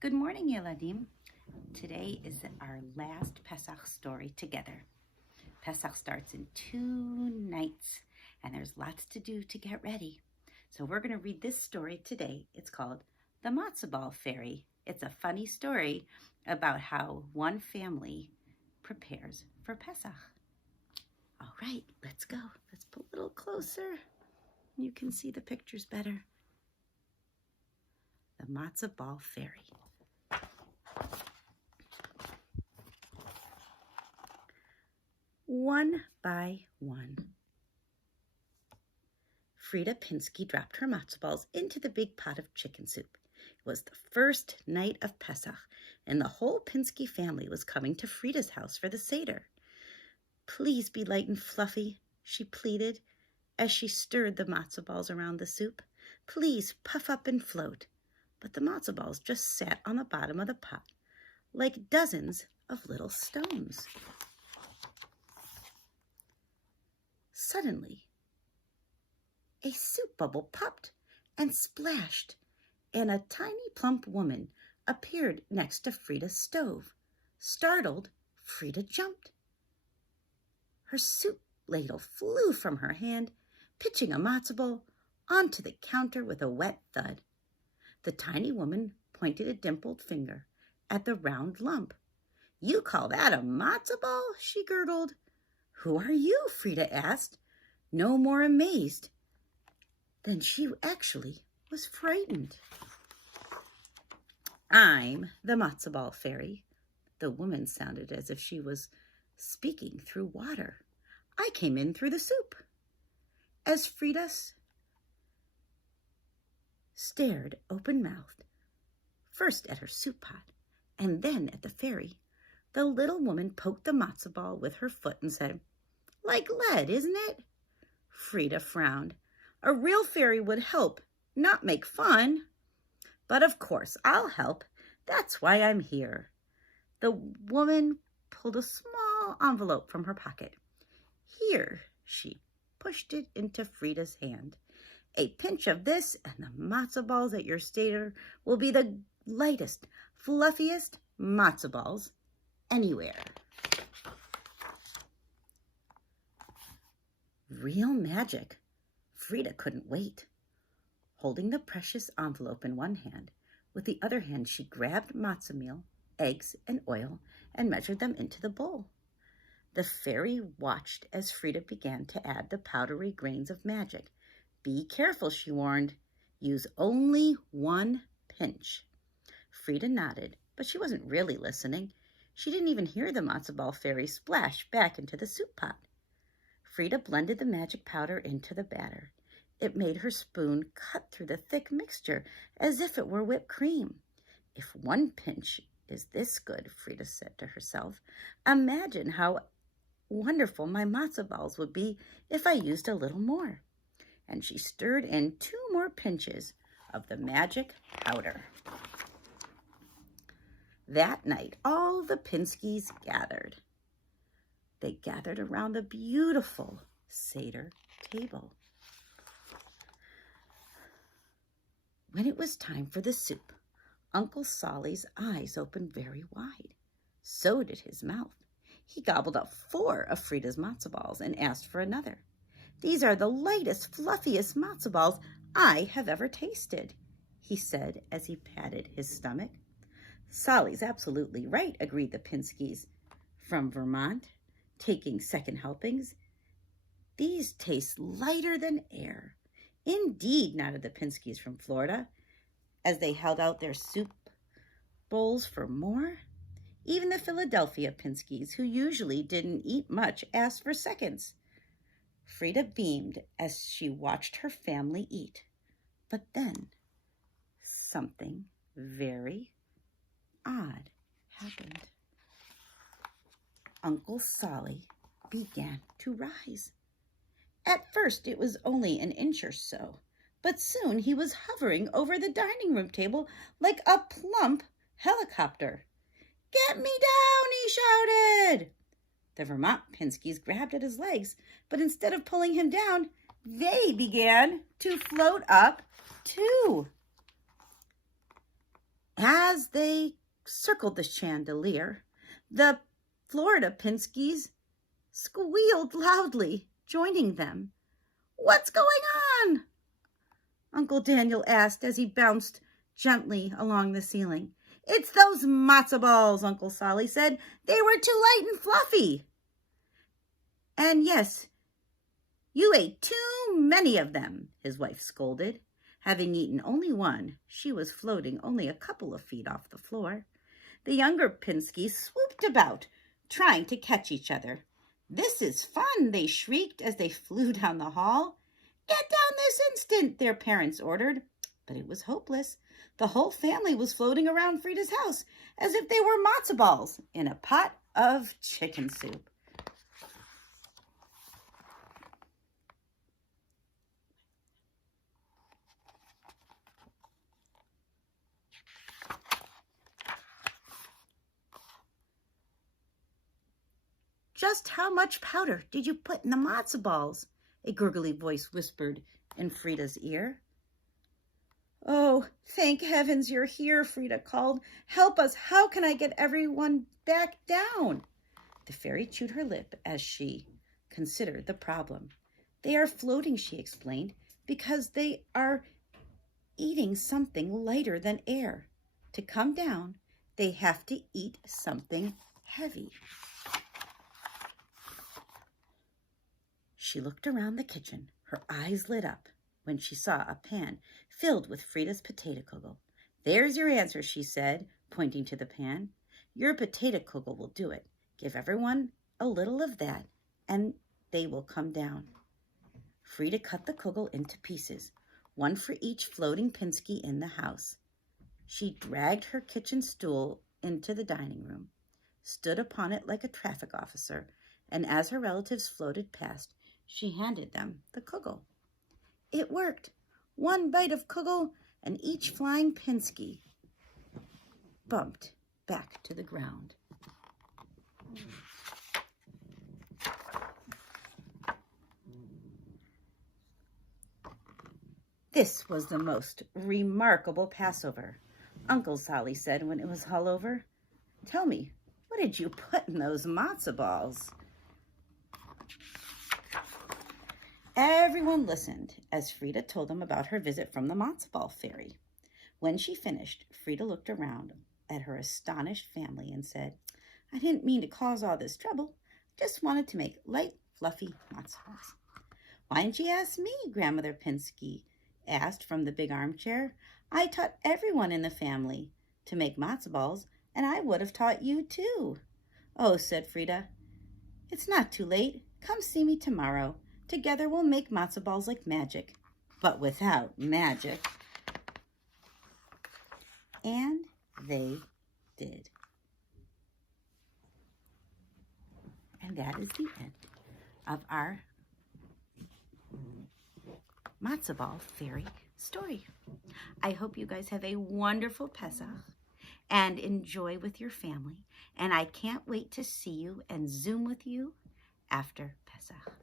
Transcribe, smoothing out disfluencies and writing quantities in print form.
Good morning, Yeladim. Today is our last Pesach story together. Pesach starts in 2 nights, and there's lots to do to get ready. So we're going to read this story today. It's called The Matza Ball Fairy. It's a funny story about how one family prepares for Pesach. All right, let's go. Let's put a little closer. You can see the pictures better. The Matza Ball Fairy. One by one, Frida Pinsky dropped her matzo balls into the big pot of chicken soup. It was the first night of Pesach, and the whole Pinsky family was coming to Frida's house for the Seder. "Please be light and fluffy," she pleaded as she stirred the matzo balls around the soup. "Please puff up and float." But the matzo balls just sat on the bottom of the pot like dozens of little stones. Suddenly, a soup bubble popped and splashed, and a tiny plump woman appeared next to Frida's stove. Startled, Frida jumped. Her soup ladle flew from her hand, pitching a matzo ball onto the counter with a wet thud. The tiny woman pointed a dimpled finger at the round lump. "You call that a matzo ball?" she gurgled. "Who are you?" Frida asked, no more amazed than she actually was frightened. "I'm the matzo ball fairy." The woman sounded as if she was speaking through water. "I came in through the soup." As Frida stared open-mouthed, first at her soup pot and then at the fairy, the little woman poked the matzo ball with her foot and said, "Like lead, isn't it?" Frida frowned. "A real fairy would help, not make fun." "But of course I'll help. That's why I'm here." The woman pulled a small envelope from her pocket. "Here," she pushed it into Frida's hand. "A pinch of this and the matzo balls at your Seder will be the lightest, fluffiest matzo balls anywhere." Real magic. Frida couldn't wait. Holding the precious envelope in one hand, with the other hand she grabbed matzo meal, eggs, and oil and measured them into the bowl. The fairy watched as Frida began to add the powdery grains of magic. "Be careful," she warned. "Use only one pinch." Frida nodded, but she wasn't really listening. She didn't even hear the matzo ball fairy splash back into the soup pot. Frida blended the magic powder into the batter. It made her spoon cut through the thick mixture as if it were whipped cream. "If one pinch is this good," Frida said to herself, "imagine how wonderful my matzo balls would be if I used a little more." And she stirred in 2 more pinches of the magic powder. That night, all the Pinskys gathered. They gathered around the beautiful Seder table. When it was time for the soup, Uncle Solly's eyes opened very wide. So did his mouth. He gobbled up 4 of Frida's matzo balls and asked for another. "These are the lightest, fluffiest matzo balls I have ever tasted," he said as he patted his stomach. "Solly's absolutely right," agreed the Pinskys from Vermont, taking second helpings. "These taste lighter than air." "Indeed," nodded the Pinskys from Florida, as they held out their soup bowls for more. Even the Philadelphia Pinskys, who usually didn't eat much, asked for seconds. Frida beamed as she watched her family eat. But then something very odd happened. Uncle Solly began to rise. At first it was only an inch or so, but soon he was hovering over the dining room table like a plump helicopter. "Get me down," he shouted. The Vermont Pinskys grabbed at his legs, but instead of pulling him down, they began to float up too. As they circled the chandelier, the Florida Pinskies squealed loudly, joining them. "What's going on?" Uncle Daniel asked as he bounced gently along the ceiling. "It's those matzo balls," Uncle Solly said. "They were too light and fluffy." "And yes, you ate too many of them," his wife scolded. Having eaten only one, she was floating only a couple of feet off the floor. The younger Pinskies swooped about, trying to catch each other. "This is fun," they shrieked as they flew down the hall. "Get down this instant," their parents ordered. But it was hopeless. The whole family was floating around Frida's house as if they were matzo balls in a pot of chicken soup. "Just how much powder did you put in the matzo balls?" a gurgly voice whispered in Frida's ear. "Oh, thank heavens you're here," Frida called. "Help us. How can I get everyone back down?" The fairy chewed her lip as she considered the problem. "They are floating," she explained, "because they are eating something lighter than air. To come down, they have to eat something heavy." She looked around the kitchen. Her eyes lit up when she saw a pan filled with Frida's potato kugel. "There's your answer," she said, pointing to the pan. "Your potato kugel will do it. Give everyone a little of that, and they will come down." Frida cut the kugel into pieces, one for each floating Pinsky in the house. She dragged her kitchen stool into the dining room, stood upon it like a traffic officer, and as her relatives floated past, she handed them the kugel. It worked. One bite of kugel, and each flying Pinsky bumped back to the ground. This was the most remarkable Passover, Uncle Solly said when it was all over. "Tell me, what did you put in those matzo balls?" Everyone listened as Frida told them about her visit from the matzo ball fairy. When she finished, Frida looked around at her astonished family and said, "I didn't mean to cause all this trouble. Just wanted to make light, fluffy matzo balls." "Why didn't you ask me?" Grandmother Pinsky asked from the big armchair. "I taught everyone in the family to make matzo balls, and I would have taught you too." "Oh," said Frida, "it's not too late. Come see me tomorrow. Together we'll make matzo balls like magic." But without magic. And they did. And that is the end of our matzo ball fairy story. I hope you guys have a wonderful Pesach and enjoy with your family. And I can't wait to see you and Zoom with you after Pesach.